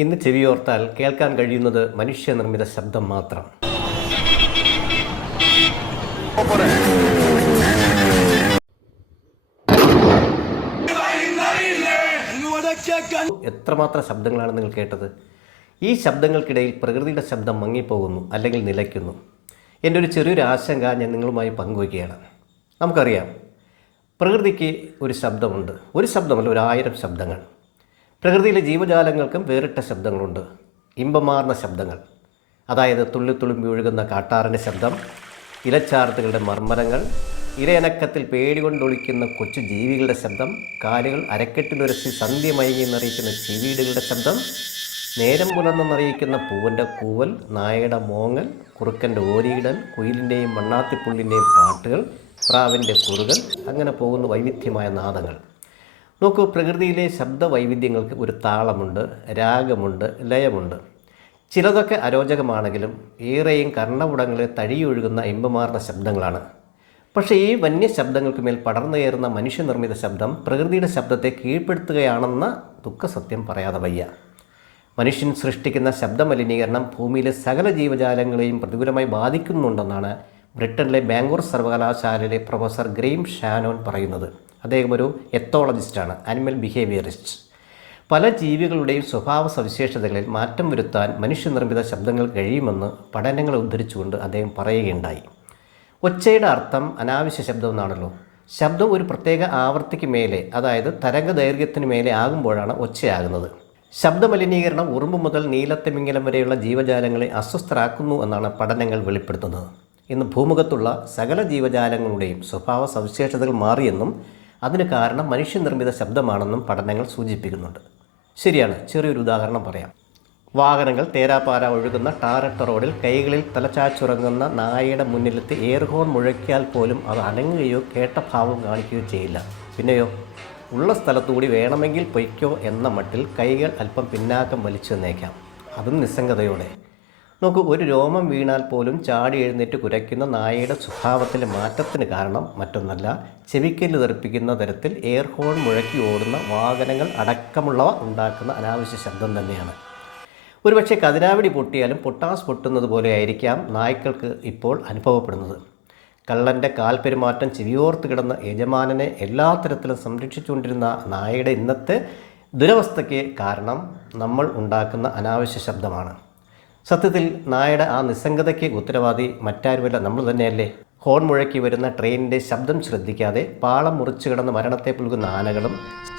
ഇന്ന് ചെവിയോർത്താൽ കേൾക്കാൻ കഴിയുന്നത് മനുഷ്യനിർമ്മിത ശബ്ദം മാത്രം. എത്രമാത്രം ശബ്ദങ്ങളാണ് നിങ്ങൾ കേട്ടത്? ഈ ശബ്ദങ്ങൾക്കിടയിൽ പ്രകൃതിയുടെ ശബ്ദം മങ്ങിപ്പോകുന്നു അല്ലെങ്കിൽ നിലയ്ക്കുന്നു. എൻ്റെ ഒരു ചെറിയൊരു ആശങ്ക ഞാൻ നിങ്ങളുമായി പങ്കുവയ്ക്കുകയാണ്. നമുക്കറിയാം, പ്രകൃതിക്ക് ഒരു ശബ്ദമുണ്ട്. ഒരു ശബ്ദമല്ല, 1000 ശബ്ദങ്ങൾ. പ്രകൃതിയിലെ ജീവജാലങ്ങൾക്കും വേറിട്ട ശബ്ദങ്ങളുണ്ട്. ഇമ്പമാർന്ന ശബ്ദങ്ങൾ, അതായത് തുള്ളിത്തുളുമ്പി ഒഴുകുന്ന കാട്ടാറിൻ്റെ ശബ്ദം, ഇലച്ചാർത്തുകളുടെ മർമ്മരങ്ങൾ, ഇരയനക്കത്തിൽ പേടികൊണ്ടൊളിക്കുന്ന കൊച്ചു ജീവികളുടെ ശബ്ദം, കാലുകൾ അരക്കെട്ടിലുരസി സന്ധ്യ മയങ്ങിയെന്നറിയിക്കുന്ന ചെവീടുകളുടെ ശബ്ദം, നേരം പുലർന്നെന്നറിയിക്കുന്ന പൂവൻ്റെ കൂവൽ, നായയുടെ മോങ്ങൽ, കുറുക്കൻ്റെ ഓരിയിടൽ, കുയിലിൻ്റെയും മണ്ണാത്തിപ്പുള്ളിൻ്റെയും പാട്ടുകൾ, പ്രാവിൻ്റെ കുറുകൽ, അങ്ങനെ പോകുന്ന വൈവിധ്യമായ നാദങ്ങൾ. നോക്കൂ, പ്രകൃതിയിലെ ശബ്ദ വൈവിധ്യങ്ങൾക്ക് ഒരു താളമുണ്ട്, രാഗമുണ്ട്, ലയമുണ്ട്. ചിലതൊക്കെ അരോചകമാണെങ്കിലും ഏറെയും കർണപുടങ്ങളിൽ തഴിയൊഴുകുന്ന ഇമ്പമാർന്ന ശബ്ദങ്ങളാണ്. പക്ഷേ ഈ വന്യ ശബ്ദങ്ങൾക്ക് മേൽ പടർന്നു കയറുന്ന മനുഷ്യനിർമ്മിത ശബ്ദം പ്രകൃതിയുടെ ശബ്ദത്തെ കീഴ്പ്പെടുത്തുകയാണെന്ന ദുഃഖസത്യം പറയാതെ വയ്യ. മനുഷ്യൻ സൃഷ്ടിക്കുന്ന ശബ്ദമലിനീകരണം ഭൂമിയിലെ സകല ജീവജാലങ്ങളെയും പ്രതികൂലമായി ബാധിക്കുന്നുണ്ടെന്നാണ് ബ്രിട്ടനിലെ ബാംഗ്ലൂർ സർവകലാശാലയിലെ പ്രൊഫസർ ഗ്രെയിം ഷാനോൻ പറയുന്നത്. അദ്ദേഹം ഒരു എത്തോളജിസ്റ്റാണ്, ആനിമൽ ബിഹേവിയറിസ്റ്റ്. പല ജീവികളുടെയും സ്വഭാവ സവിശേഷതകളിൽ മാറ്റം വരുത്താൻ മനുഷ്യനിർമ്മിത ശബ്ദങ്ങൾ കഴിയുമെന്ന് പഠനങ്ങളെ ഉദ്ധരിച്ചുകൊണ്ട് അദ്ദേഹം പറയുകയുണ്ടായി. ഒച്ചയുടെ അർത്ഥം അനാവശ്യ ശബ്ദം എന്നാണല്ലോ. ശബ്ദം ഒരു പ്രത്യേക ആവൃത്തിക്ക് മേലെ, അതായത് തരംഗ ദൈർഘ്യത്തിന് മേലെ ആകുമ്പോഴാണ് ഒച്ചയാകുന്നത്. ശബ്ദമലിനീകരണം ഉറുമ്പ് മുതൽ നീലത്തിമിംഗലം വരെയുള്ള ജീവജാലങ്ങളെ അസ്വസ്ഥരാക്കുന്നു എന്നാണ് പഠനങ്ങൾ വെളിപ്പെടുത്തുന്നത്. ഇന്ന് ഭൂമുഖത്തുള്ള സകല ജീവജാലങ്ങളുടെയും സ്വഭാവ സവിശേഷതകൾ മാറിയെന്നും അതിന് കാരണം മനുഷ്യനിർമ്മിത ശബ്ദമാണെന്നും പഠനങ്ങൾ സൂചിപ്പിക്കുന്നുണ്ട്. ശരിയാണ്, ചെറിയൊരു ഉദാഹരണം പറയാം. വാഹനങ്ങൾ തേരാപ്പാര ഒഴുകുന്ന ടാറിട്ട റോഡിൽ കൈകളിൽ തലച്ചാച്ചുറങ്ങുന്ന നായയുടെ മുന്നിലെത്തി എയർ ഹോൺ മുഴക്കിയാൽ പോലും അത് അനങ്ങുകയോ കേട്ട ഭാവം കാണിക്കുകയോ ചെയ്യില്ല. പിന്നെയോ ഉള്ള സ്ഥലത്തുകൂടി വേണമെങ്കിൽ പൊയ്ക്കോ എന്ന മട്ടിൽ കൈകൾ അല്പം പിന്നാക്കം വലിച്ചു തന്നേക്കാം, അതും നിസ്സംഗതയോടെ. നോക്കൂ, ഒരു രോമം വീണാൽ പോലും ചാടി എഴുന്നേറ്റ് കുരയ്ക്കുന്ന നായയുടെ സ്വഭാവത്തിലെ മാറ്റത്തിന് കാരണം മറ്റൊന്നല്ല, ചെവിക്കല്ല് തെറിപ്പിക്കുന്ന തരത്തിൽ എയർ ഹോൺ മുഴക്കി ഓടുന്ന വാഹനങ്ങൾ അടക്കമുള്ളവ ഉണ്ടാക്കുന്ന അനാവശ്യ ശബ്ദം തന്നെയാണ്. ഒരുപക്ഷെ കതിരാവിടി പൊട്ടിയാലും പൊട്ടാസ് പൊട്ടുന്നത് പോലെ ആയിരിക്കാം നായ്ക്കൾക്ക് ഇപ്പോൾ അനുഭവപ്പെടുന്നത്. കള്ളൻ്റെ കാൽപെരുമാറ്റം ചെവിയോർത്ത് കിടന്ന യജമാനനെ എല്ലാ തരത്തിലും സംരക്ഷിച്ചുകൊണ്ടിരുന്ന നായയുടെ ഇന്നത്തെ ദുരവസ്ഥയ്ക്ക് കാരണം നമ്മൾ ഉണ്ടാക്കുന്ന അനാവശ്യ ശബ്ദമാണ്. സത്യത്തിൽ നായയുടെ ആ നിസ്സംഗതയ്ക്ക് ഉത്തരവാദി മറ്റാരുമല്ല, നമ്മൾ തന്നെയല്ലേ. ഹോൺ മുഴക്കി വരുന്ന ട്രെയിനിൻ്റെ ശബ്ദം ശ്രദ്ധിക്കാതെ പാളം മുറിച്ചു കിടന്ന് മരണത്തെ പുൽകുന്ന ആനകളും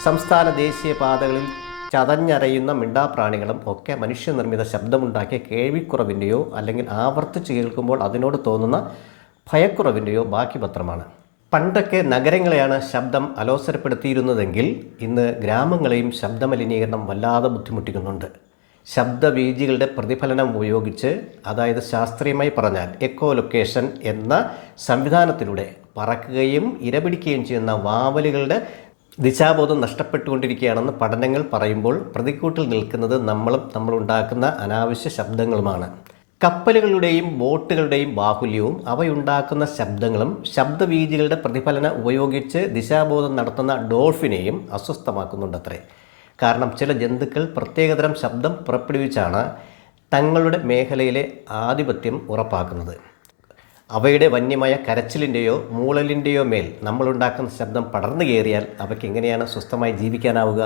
സംസ്ഥാന ദേശീയ പാതകളിൽ ചതഞ്ഞരയുന്ന മിണ്ടാപ്രാണികളും ഒക്കെ മനുഷ്യനിർമ്മിത ശബ്ദമുണ്ടാക്കിയ കേൾവിക്കുറവിൻ്റെയോ അല്ലെങ്കിൽ ആവർത്തിച്ച് കേൾക്കുമ്പോൾ അതിനോട് തോന്നുന്ന ഭയക്കുറവിൻ്റെയോ ബാക്കി പത്രമാണ്. പണ്ടൊക്കെ നഗരങ്ങളെയാണ് ശബ്ദം അലോസരപ്പെടുത്തിയിരുന്നതെങ്കിൽ ഇന്ന് ഗ്രാമങ്ങളെയും ശബ്ദമലിനീകരണം വല്ലാതെ ബുദ്ധിമുട്ടിക്കുന്നുണ്ട്. ശബ്ദവീചികളുടെ പ്രതിഫലനം ഉപയോഗിച്ച്, അതായത് ശാസ്ത്രീയമായി പറഞ്ഞാൽ എക്കോ ലൊക്കേഷൻ എന്ന സംവിധാനത്തിലൂടെ പറക്കുകയും ഇരപിടിക്കുകയും ചെയ്യുന്ന വാവലുകളുടെ ദിശാബോധം നഷ്ടപ്പെട്ടുകൊണ്ടിരിക്കുകയാണെന്ന് പഠനങ്ങൾ പറയുമ്പോൾ പ്രതിക്കൂട്ടിൽ നിൽക്കുന്നത് നമ്മളുണ്ടാക്കുന്ന അനാവശ്യ ശബ്ദങ്ങളുമാണ്. കപ്പലുകളുടെയും ബോട്ടുകളുടെയും ബാഹുല്യവും അവയുണ്ടാക്കുന്ന ശബ്ദങ്ങളും ശബ്ദവീചികളുടെ പ്രതിഫലനം ഉപയോഗിച്ച് ദിശാബോധം നടത്തുന്ന ഡോൾഫിനെയും അസ്വസ്ഥമാക്കുന്നുണ്ടത്രേ. കാരണം ചില ജന്തുക്കൾ പ്രത്യേകതരം ശബ്ദം പുറപ്പെടുവിച്ചാണ് തങ്ങളുടെ മേഖലയിലെ ആധിപത്യം ഉറപ്പാക്കുന്നത്. അവയുടെ വന്യമായ കരച്ചിലിൻ്റെയോ മൂളലിൻ്റെയോ മേൽ നമ്മളുണ്ടാക്കുന്ന ശബ്ദം പടർന്നു കയറിയാൽ അവയ്ക്ക് എങ്ങനെയാണ് സ്വസ്ഥമായി ജീവിക്കാനാവുക?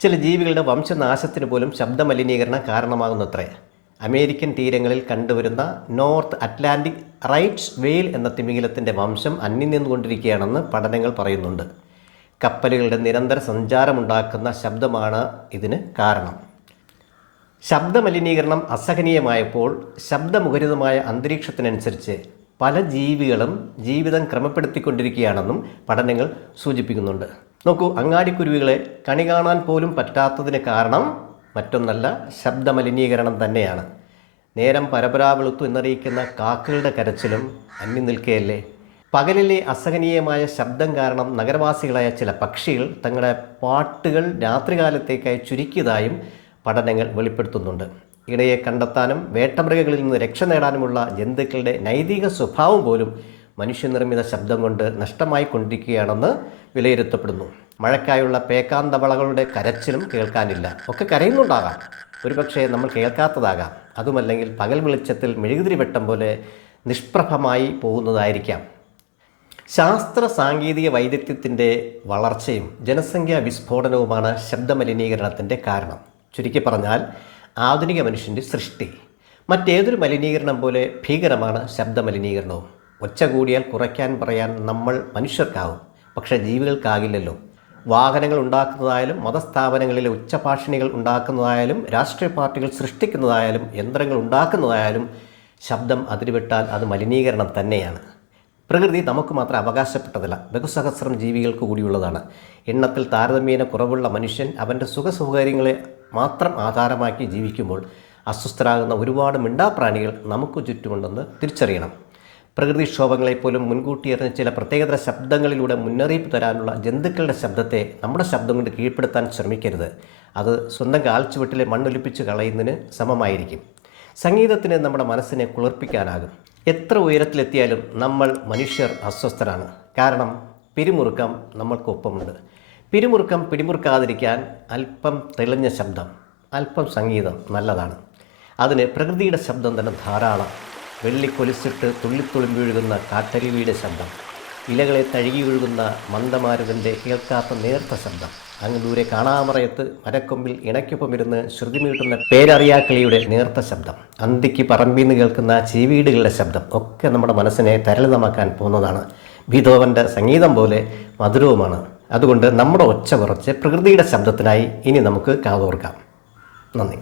ചില ജീവികളുടെ വംശനാശത്തിന് പോലും ശബ്ദമലിനീകരണം കാരണമാകുന്നത്രേ. അമേരിക്കൻ തീരങ്ങളിൽ കണ്ടുവരുന്ന നോർത്ത് അറ്റ്ലാന്റിക് റൈറ്റ്സ് വെയിൽ എന്ന തിമിംഗലത്തിൻ്റെ വംശം അന്യം നിന്നുകൊണ്ടിരിക്കുകയാണെന്ന് പഠനങ്ങൾ പറയുന്നുണ്ട്. കപ്പലുകളുടെ നിരന്തര സഞ്ചാരമുണ്ടാക്കുന്ന ശബ്ദമാണ് ഇതിന് കാരണം. ശബ്ദമലിനീകരണം അസഹനീയമായപ്പോൾ ശബ്ദമുഖരിതമായ അന്തരീക്ഷത്തിനനുസരിച്ച് പല ജീവികളും ജീവിതം ക്രമപ്പെടുത്തിക്കൊണ്ടിരിക്കുകയാണെന്നും പഠനങ്ങൾ സൂചിപ്പിക്കുന്നുണ്ട്. നോക്കൂ, അങ്ങാടിക്കുരുവികളെ കണി കാണാൻ പോലും പറ്റാത്തതിന് കാരണം മറ്റൊന്നല്ല, ശബ്ദമലിനീകരണം തന്നെയാണ്. നേരം പരപരാ വെളുത്തു എന്നറിയിക്കുന്ന കാക്കകളുടെ കരച്ചിലും അന്യം നിൽക്കുകയല്ലേ. പകലിലെ അസഹനീയമായ ശബ്ദം കാരണം നഗരവാസികളായ ചില പക്ഷികൾ തങ്ങളുടെ പാട്ടുകൾ രാത്രികാലത്തേക്കായി ചുരുക്കിയതായും പഠനങ്ങൾ വെളിപ്പെടുത്തുന്നുണ്ട്. ഇണയെ കണ്ടെത്താനും വേട്ടമൃഗങ്ങളിൽ നിന്ന് രക്ഷ നേടാനുമുള്ള ജന്തുക്കളുടെ നൈതിക സ്വഭാവം പോലും മനുഷ്യനിർമ്മിത ശബ്ദം കൊണ്ട് നഷ്ടമായി കൊണ്ടിരിക്കുകയാണെന്ന് വിലയിരുത്തപ്പെടുന്നു. മഴയ്ക്കായുള്ള പേക്കാന്തവളകളുടെ കരച്ചിലും കേൾക്കാനില്ല. ഒക്കെ കരയുന്നുണ്ടാകാം, ഒരുപക്ഷെ നമ്മൾ കേൾക്കാത്തതാകാം. അതുമല്ലെങ്കിൽ പകൽ വെളിച്ചത്തിൽ മെഴുകുതിരി വെട്ടം പോലെ നിഷ്പ്രഭമായി പോകുന്നതായിരിക്കാം. ശാസ്ത്ര സാങ്കേതിക വൈദഗ്ധ്യത്തിൻ്റെ വളർച്ചയും ജനസംഖ്യാ വിസ്ഫോടനവുമാണ് ശബ്ദമലിനീകരണത്തിൻ്റെ കാരണം. ചുരുക്കി പറഞ്ഞാൽ ആധുനിക മനുഷ്യൻ്റെ സൃഷ്ടി. മറ്റേതൊരു മലിനീകരണം പോലെ ഭീകരമാണ് ശബ്ദമലിനീകരണവും. ഒച്ച കൂടിയാൽ കുറയ്ക്കാൻ പറയാൻ നമ്മൾ മനുഷ്യർക്കാവും, പക്ഷേ ജീവികൾക്കാകില്ലല്ലോ. വാഹനങ്ങൾ ഉണ്ടാക്കുന്നതായാലും മതസ്ഥാപനങ്ങളിലെ ഉച്ചഭാഷിണികൾ ഉണ്ടാക്കുന്നതായാലും രാഷ്ട്രീയ പാർട്ടികൾ സൃഷ്ടിക്കുന്നതായാലും യന്ത്രങ്ങൾ ഉണ്ടാക്കുന്നതായാലും ശബ്ദം അതിരുവിട്ടാൽ അത് മലിനീകരണം തന്നെയാണ്. പ്രകൃതി നമുക്ക് മാത്രം അവകാശപ്പെട്ടതല്ല, ബഹുസഹസ്രം ജീവികൾക്ക് കൂടിയുള്ളതാണ്. എണ്ണത്തിൽ താരതമ്യേന കുറവുള്ള മനുഷ്യൻ അവൻ്റെ സുഖസൗകര്യങ്ങളെ മാത്രം ആധാരമാക്കി ജീവിക്കുമ്പോൾ അസ്വസ്ഥരാകുന്ന ഒരുപാട് മിണ്ടാപ്രാണികൾ നമുക്ക് ചുറ്റുമുണ്ടെന്ന് തിരിച്ചറിയണം. പ്രകൃതിക്ഷോഭങ്ങളെപ്പോലും മുൻകൂട്ടി അറിഞ്ഞ ചില പ്രത്യേകതര ശബ്ദങ്ങളിലൂടെ മുന്നറിയിപ്പ് തരാനുള്ള ജന്തുക്കളുടെ ശബ്ദത്തെ നമ്മുടെ ശബ്ദം കൊണ്ട് കീഴ്പ്പെടുത്താൻ ശ്രമിക്കരുത്. അത് സ്വന്തം കാൽച്ചുവട്ടിലെ മണ്ണൊലിപ്പിച്ച് കളയുന്നതിന് സമമായിരിക്കും. സംഗീതത്തിന് നമ്മുടെ മനസ്സിനെ കുളിർപ്പിക്കാനാകും. എത്ര ഉയരത്തിലെത്തിയാലും നമ്മൾ മനുഷ്യർ അസ്വസ്ഥരാണ്. കാരണം പിരിമുറുക്കം നമ്മൾക്കൊപ്പമുണ്ട്. പിരിമുറുക്കം പിടിമുറുക്കാതിരിക്കാൻ അല്പം തെളിഞ്ഞ ശബ്ദം, അല്പം സംഗീതം നല്ലതാണ്. അതിന് പ്രകൃതിയുടെ ശബ്ദം തന്നെ ധാരാളം. വെള്ളിക്കൊലിച്ചിട്ട് തുള്ളിത്തുളുമ്പൊഴുകുന്ന കാട്ടരുവിയുടെ ശബ്ദം, ഇലകളെ തഴുകി ഒഴുകുന്ന മന്ദമാരുതൻ്റെ കേൾക്കാത്ത നേർത്ത ശബ്ദം, അങ്ങ് ദൂരെ കാണാമറയത്ത് മരക്കൊമ്പിൽ ഇണയ്ക്കൊപ്പമിരുന്ന് ശ്രുതിമീട്ടുന്ന പേരറിയാക്കിളിയുടെ നേർത്ത ശബ്ദം, അന്തിക്ക് പറമ്പിന്ന് കേൾക്കുന്ന ചീവീടുകളുടെ ശബ്ദം ഒക്കെ നമ്മുടെ മനസ്സിനെ തരളിതമാക്കാൻ പോകുന്നതാണ്. ബീഥോവൻ്റെ സംഗീതം പോലെ മധുരവുമാണ്. അതുകൊണ്ട് നമ്മുടെ ഒച്ച കുറച്ച് പ്രകൃതിയുടെ ശബ്ദത്തിനായി ഇനി നമുക്ക് കാതോർക്കാം. നന്ദി.